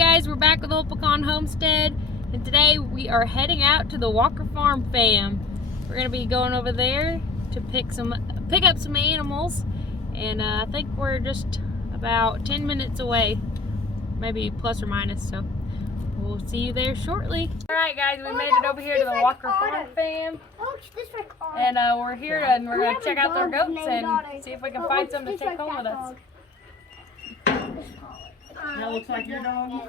guys, we're back with old Pecan Homestead, and today we are heading out to the Walker Farm fam. We're gonna be going over there to pick up some animals, and I think we're just about 10 minutes away, maybe plus or minus. So we'll see you there shortly. All right, guys, we made it over here to the Walker Farm fam, and we're here and we're gonna check out their goats and see if we can find some to take home with us. That looks like your dog.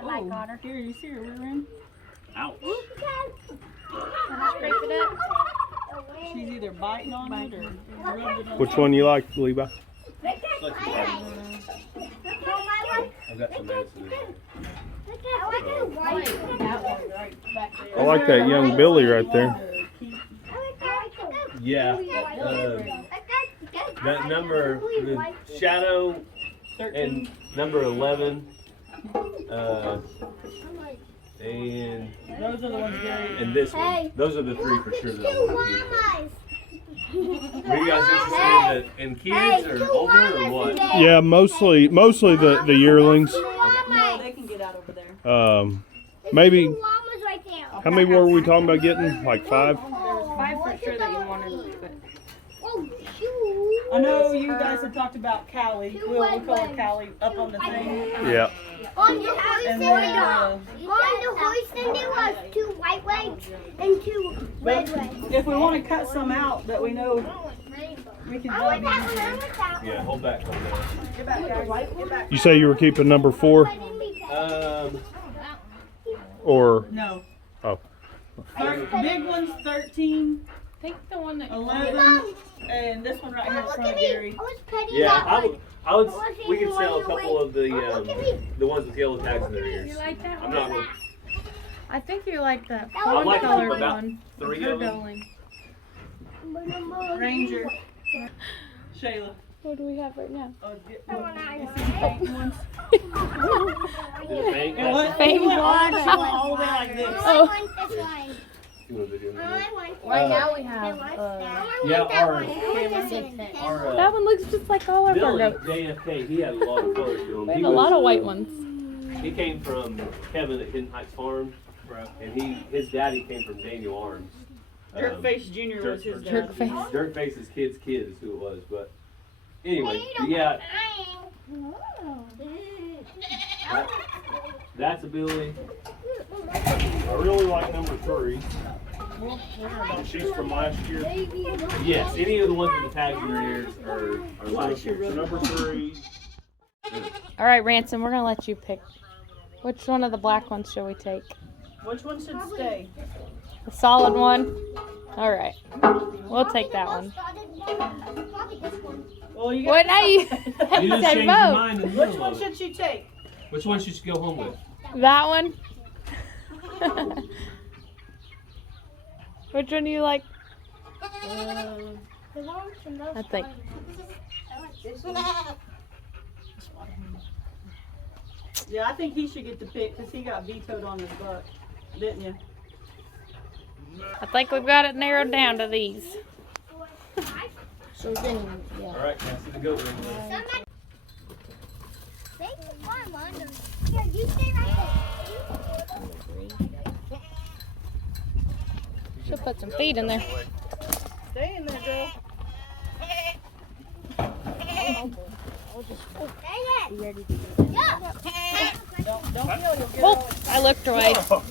Oh, here, you see her rear end? Ouch. Scrape it up. She's either biting on it or rubbing it on. Which one you like, Levi? I've got some medicine. I like that young Billy right there. Yeah. That number, the Shadow and number 11. And Those are the ones Gary. and this one. Those are the three for sure that I want to keep. Were you guys interested in kids or older or what? Yeah, mostly the yearlings. No, they can get out over there. Maybe. How many were we talking about getting? Like 5? There's 5 for sure that you wanted, but I know you guys have talked about Callie. We'll call her Callie up on the thing. Yeah. On the And hoist, and there was 2 white legs and 2 red legs. if we want to cut some out that we know we can I do. want that one. Yeah, hold back. Get back, guys. Get back. You say you were keeping number 4? Or No. oh. Big one's 13, I think the one that 11, and this one right here in Look front at of me. Gary. I was petting Yeah, that I would. We could sell a couple of the ones with yellow tags in their ears. you like that I'm one? not. I think you like that I'd fawn like to colored keep about one. 3 Her of them. darling. Ranger. Shayla. What do we have right now? Oh, get one. ones. Is it pink? And what? Fake She went blonde. all the way like this. I want this one. You want to do it? I want Right now we I have. want that. Yeah, I our- want that one. Our, That one looks just like all of our Billy, goats. JFK, he had a lot of colors to him. We He have a lot was- of white ones. He came from Kevin at Hidden Heights Farm, and his daddy came from Daniel Arms. Dirtface Jr. was his dad. Jerkface. Dirtface's kid's kid is who it was, but anyway, yeah, that's a Billy. I really like number 3. She's from last year. Yes, any of the ones with the tags in their ears are last year. So number 3. All right, Ransom, we're gonna let you pick. Which one of the black ones should we take? Which one should stay? The solid one? All right, we'll take that one. Well, you What? got. Now you You said just changed your both. mind in the Which middle one of it. should she take? Which one should you go home with? That one? Which one do you like? I think. Yeah, I think he should get the pick because he got vetoed on his butt, didn't you? I think we've got it narrowed down to these. So then, All right, can I see the goat ring? then? Here, you stay right there. She'll put some feed in there. Stay in there, girl. Don't yell, you'll get all Oh, I looked away. Oh,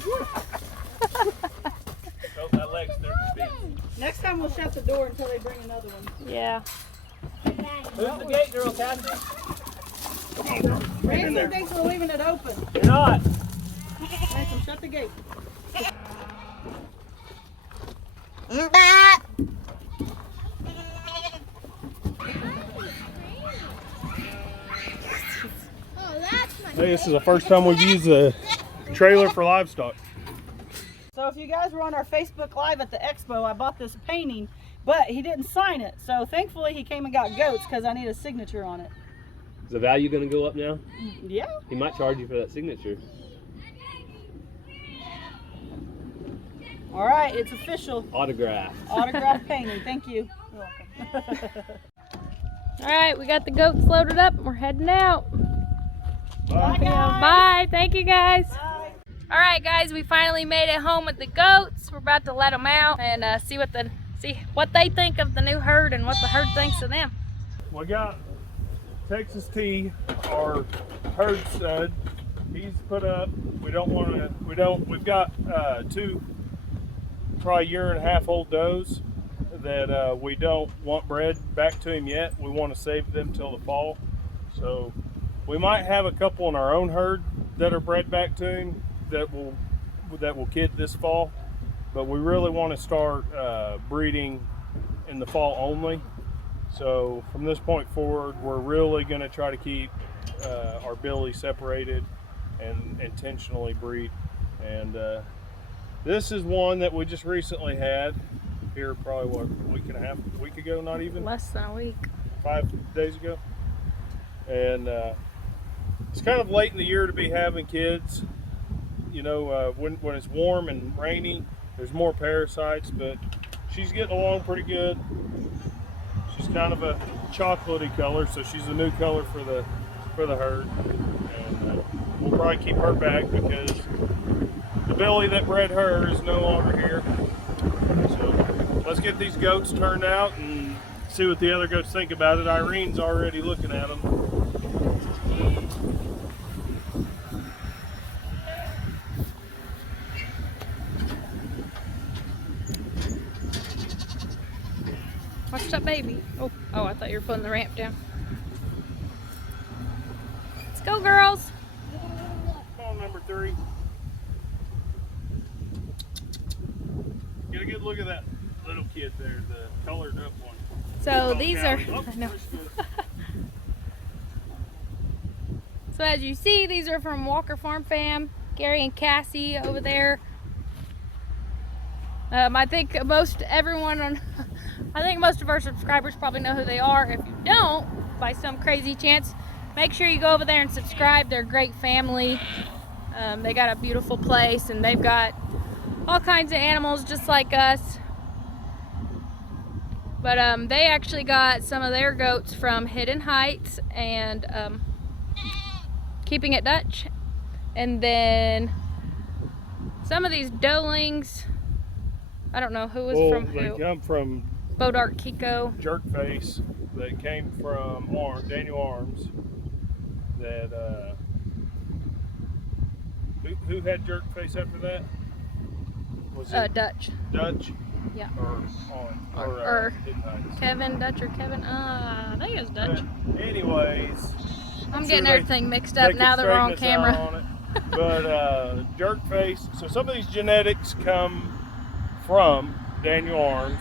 that leg's 30 feet. Next time we'll shut the door until they bring another one. Yeah. Who's the gate girl, Kathy? Ransom thinks we're leaving it open. You're not. Ransom, shut the gate. Hey, this is the first time we've used a trailer for livestock. So if you guys were on our Facebook Live at the expo, I bought this painting, but he didn't sign it. So thankfully he came and got goats because I need a signature on it. Is the value going to go up now? Yeah. He might charge you for that signature. All right, it's official. Autograph. Autograph painting. Thank you. You're welcome. All right, we got the goats loaded up and we're heading out. Bye, guys. Bye. Thank you, guys. Bye. All right, guys, we finally made it home with the goats. We're about to let them out and see what they think of the new herd and what the herd thinks of them. We got Texas T, our herd stud. He's put up. We've got two probably 1.5 old does that we don't want bred back to him yet. We want to save them till the fall. So we might have a couple in our own herd that are bred back to him that will kid this fall. But we really want to start breeding in the fall only. So from this point forward, we're really going to try to keep our billy separated and intentionally breed. And this is one that we just recently had here, probably what, a week ago, not even? Less than a week. 5 days ago. And it's kind of late in the year to be having kids. You know, when it's warm and rainy, there's more parasites, but she's getting along pretty good. She's kind of a chocolatey color, so she's a new color for the herd. And we'll probably keep her back because the billy that bred her is no longer here. So let's get these goats turned out and see what the other goats think about it. Irene's already looking at them. Watch that baby. Oh, I thought you were putting the ramp down. Let's go, girls. Come on, number 3. Get a good look at that little kid there, the colored up one. So Oh, these are, Callie. Oh, I know. there's the- So as you see, these are from Walker Farm Fam. Gary and Cassie over there. I think most of our subscribers probably know who they are. If you don't, by some crazy chance, make sure you go over there and subscribe. They're a great family. They got a beautiful place and they've got all kinds of animals just like us. But they actually got some of their goats from Hidden Heights and Keeping It Dutch. And then some of these doelings, I don't know who was from They who. come from Bodart Kiko. Jerkface that came from Daniel Arms. That who had Jerkface after that? Was it Dutch. Dutch? Yeah. Or Or Hidden Heights? Kevin, Dutch or Kevin? I think it was Dutch. But anyways, I'm sure getting they- everything mixed they up could now that we're on straighten us out camera. on it. But Jerkface, so some of these genetics come from Daniel Arms,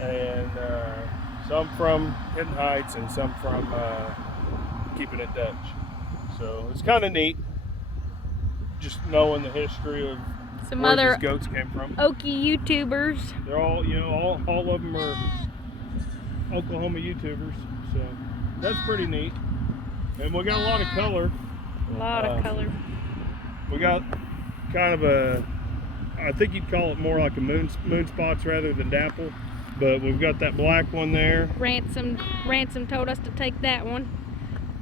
and some from Hidden Heights, and some from Keeping It Dutch. So it's kind of neat, just knowing the history of Some where other these goats came from. Okie YouTubers. They're all, all of them are Oklahoma YouTubers, so that's pretty neat. And we got a lot of color. A lot of color. We got kind of I think you'd call it more like a moon spots rather than dapple, but we've got that black one there. Ransom told us to take that one.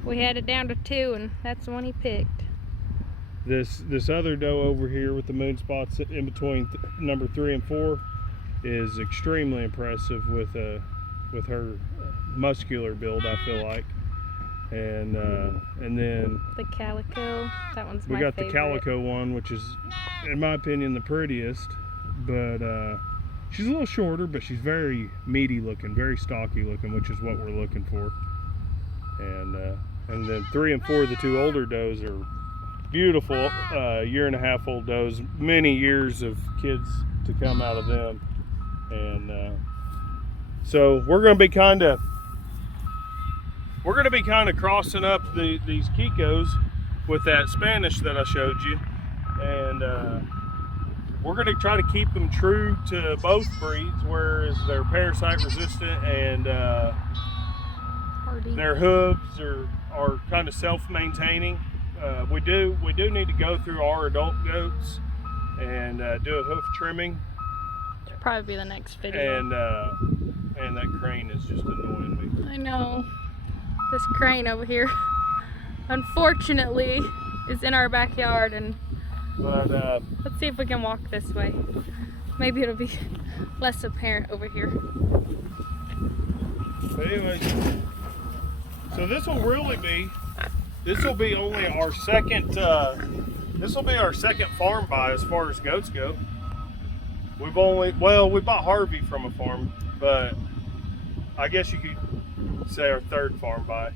We had it down to 2 and that's the one he picked. This other doe over here with the moon spots in between number 3 and 4 is extremely impressive with her muscular build, I feel like. And then The calico, that one's we my got favorite. the calico one, which is, in my opinion, the prettiest. But she's a little shorter, but she's very meaty looking, very stocky looking, which is what we're looking for. And then 3 and 4, the 2 older does, are beautiful 1.5 old does, many years of kids to come out of them. And so we're going to be kind of crossing up these Kikos with that Spanish that I showed you, and we're going to try to keep them true to both breeds, whereas they're parasite resistant and Hardy. their hooves are kind of self-maintaining. We do need to go through our adult goats and do a hoof trimming, Probably be the next video. Man, that crane is just annoying me. I know. This crane over here, unfortunately, is in our backyard, and But let's see if we can walk this way. Maybe it'll be less apparent over here. anyways, so this will be only our second. This will be our second farm buy as far as goats go. We bought Harvey from a farm, but I guess you could say our third farm buy.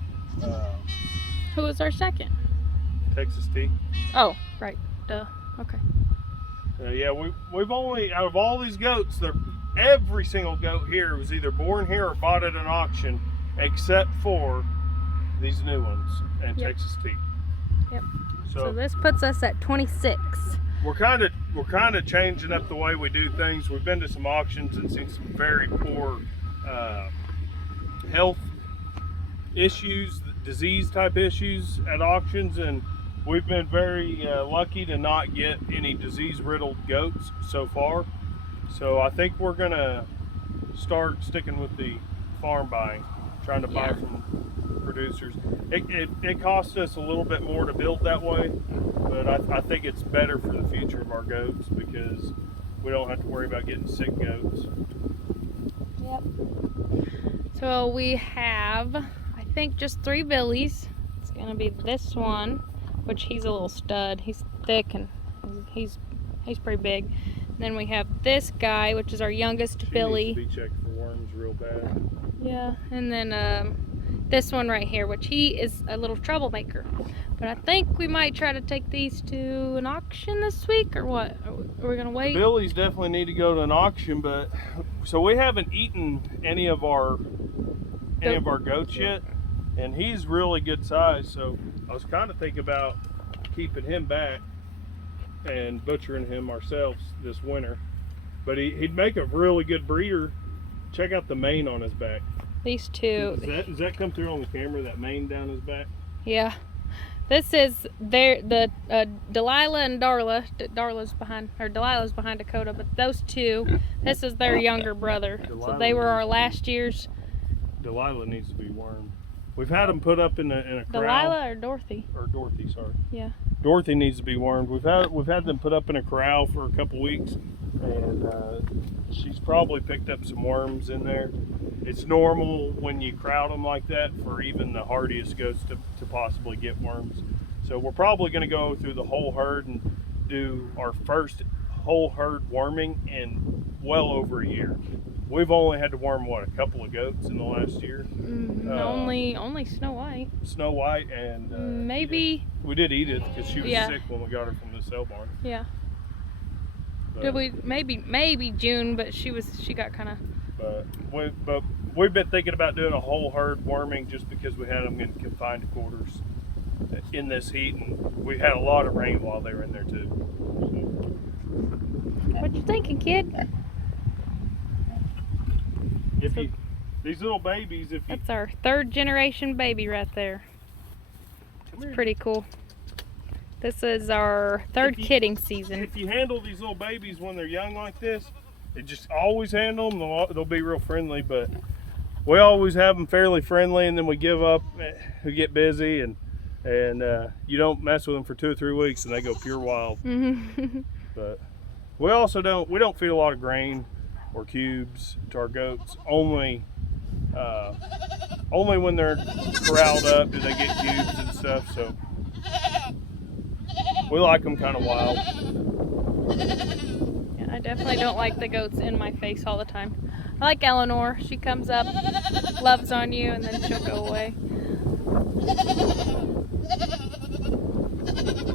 Who was our second? Texas Tea. Oh, right. Duh. Okay. Yeah, we've only, out of all these goats, every single goat here was either born here or bought at an auction, except for these new ones and Yep. Texas Tea. Yep. So this puts us at 26. we're kind of changing up the way we do things. We've been to some auctions and seen some very poor health issues, disease type issues at auctions, and we've been very lucky to not get any disease riddled goats so far. So I think we're gonna start sticking with the farm buying, trying to buy from producers. It costs us a little bit more to build that way, but I think it's better for the future of our goats because we don't have to worry about getting sick goats. Yep. So we have, I think, just 3 billies. It's gonna be this one, which he's a little stud. He's thick and he's pretty big. And then we have this guy, which is our youngest She billy. needs to be checked for worms real bad. Yeah, and then this one right here, which he is a little troublemaker. But I think we might try to take these to an auction this week, or what? Are we gonna wait? Billies definitely need to go to an auction, but so we haven't eaten any of our goats yet, and he's really good size. So I was kind of thinking about keeping him back and butchering him ourselves this winter. But he'd make a really good breeder. Check out the mane on his back. These two. Does that come through on the camera? That mane down his back? Yeah. This is the Delilah and Darla. Darla's behind Dakota, but those two, this is their younger brother. So they were our last year's. Delilah needs to be wormed. We've had them put up in a corral. Delilah or Dorothy? Or Dorothy, sorry. Yeah. Dorothy needs to be wormed. We've had them put up in a corral for a couple weeks, and she's probably picked up some worms in there. It's normal when you crowd them like that for even the hardiest goats to possibly get worms. So we're probably going to go through the whole herd and do our first whole herd worming in well over a year. We've only had to worm a couple of goats in the last year. Only Snow White. Snow White and maybe we did Edith because she was Yeah. sick when we got her from the sale barn. yeah. But, Did we maybe June, but she got kind of. but we've been thinking about doing a whole herd worming just because we had them in confined quarters in this heat, and we had a lot of rain while they were in there too. What you thinking, kid? These little babies, That's our 3rd generation baby right there. It's pretty cool. This is our 3rd kidding season. If you handle these little babies when they're young like this, they just always handle them. They'll be real friendly, but we always have them fairly friendly, and then we give up. We get busy, and you don't mess with them for 2 or 3 weeks, and they go pure wild. But we also don't feed a lot of grain or cubes to our goats. Only when they're corralled up do they get cubes and stuff. So we like them kind of wild. Yeah, I definitely don't like the goats in my face all the time. I like Eleanor. She comes up, loves on you, and then she'll go away.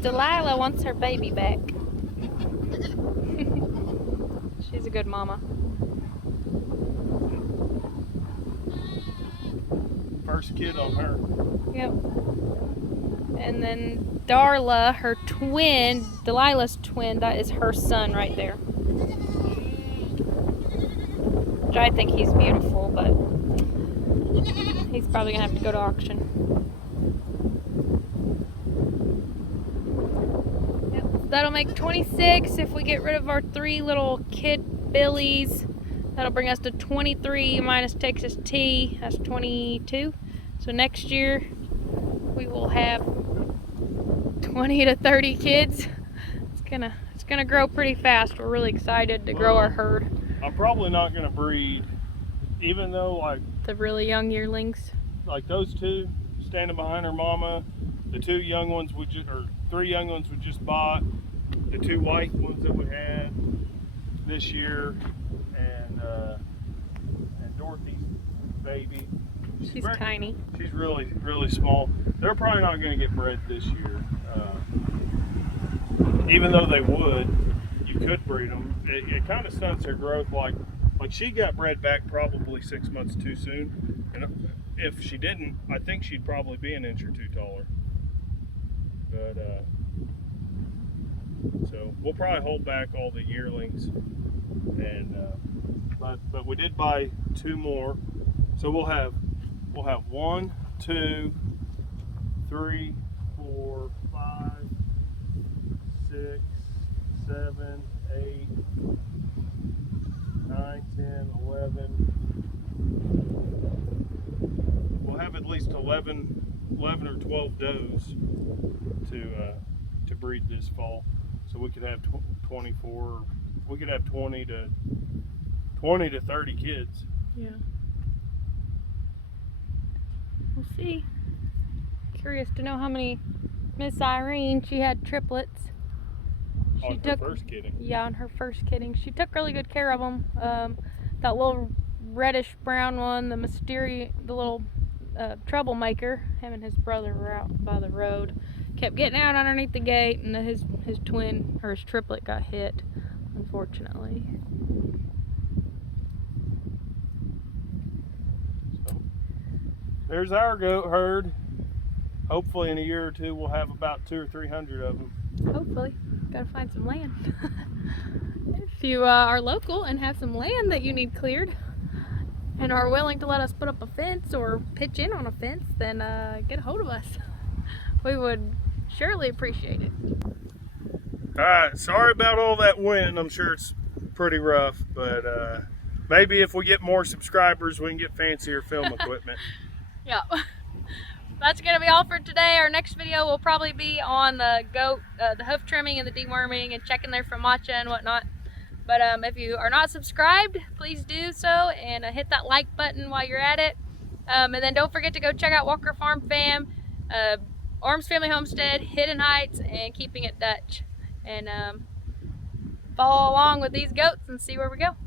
Delilah wants her baby back. She's a good mama. First kid on her. Yep. And then Darla, her twin, Delilah's twin, that is her son right there. Which I think he's beautiful, but he's probably gonna have to go to auction. Yep. That'll make 26 if we get rid of our 3 little kid billies. That'll bring us to 23 minus Texas T. That's 22. So next year we will have 20 to 30 kids. It's gonna grow pretty fast. We're really excited to grow our herd. I'm probably not gonna breed, even though like The really young yearlings. like those two standing behind her mama, the two young ones we just, or 3 young ones we just bought, the 2 white ones that we had this year, and Dorothy's baby. She's tiny. She's really small. They're probably not going to get bred this year. Even though they would, you could breed them. It kind of stunts their growth. Like she got bred back probably 6 months too soon, and if she didn't, I think she'd probably be an inch or 2 taller. But so we'll probably hold back all the yearlings, and but we did buy 2 more, so we'll have 1, 2, 3, 4, 5, 6, 7, 8, 9, 10, 11. We'll have at least 11 or 12 does to breed this fall, so we could have 24. We could have 20 to 30 kids. Yeah. We'll see. Curious to know how many Miss Irene, she had triplets. On her first kidding. Yeah, on her first kidding. She took really good care of them. That little reddish brown one, the little troublemaker, him and his brother were out by the road. Kept getting out underneath the gate, and his twin, or his triplet, got hit, unfortunately. So, there's our goat herd. Hopefully in a year or two we'll have about 200 or 300 of them. Hopefully. Gotta find some land. If you are local and have some land that you need cleared and are willing to let us put up a fence or pitch in on a fence, then get a hold of us. We would surely appreciate it. Alright, sorry about all that wind. I'm sure it's pretty rough, but maybe if we get more subscribers we can get fancier film equipment. Yeah. That's going to be all for today. Our next video will probably be on the goat, the hoof trimming and the deworming and checking their framacha and whatnot. But if you are not subscribed, please do so, and hit that like button while you're at it. And then don't forget to go check out Walker Farm Fam, Arms Family Homestead, Hidden Heights, and Keeping It Dutch. And follow along with these goats and see where we go.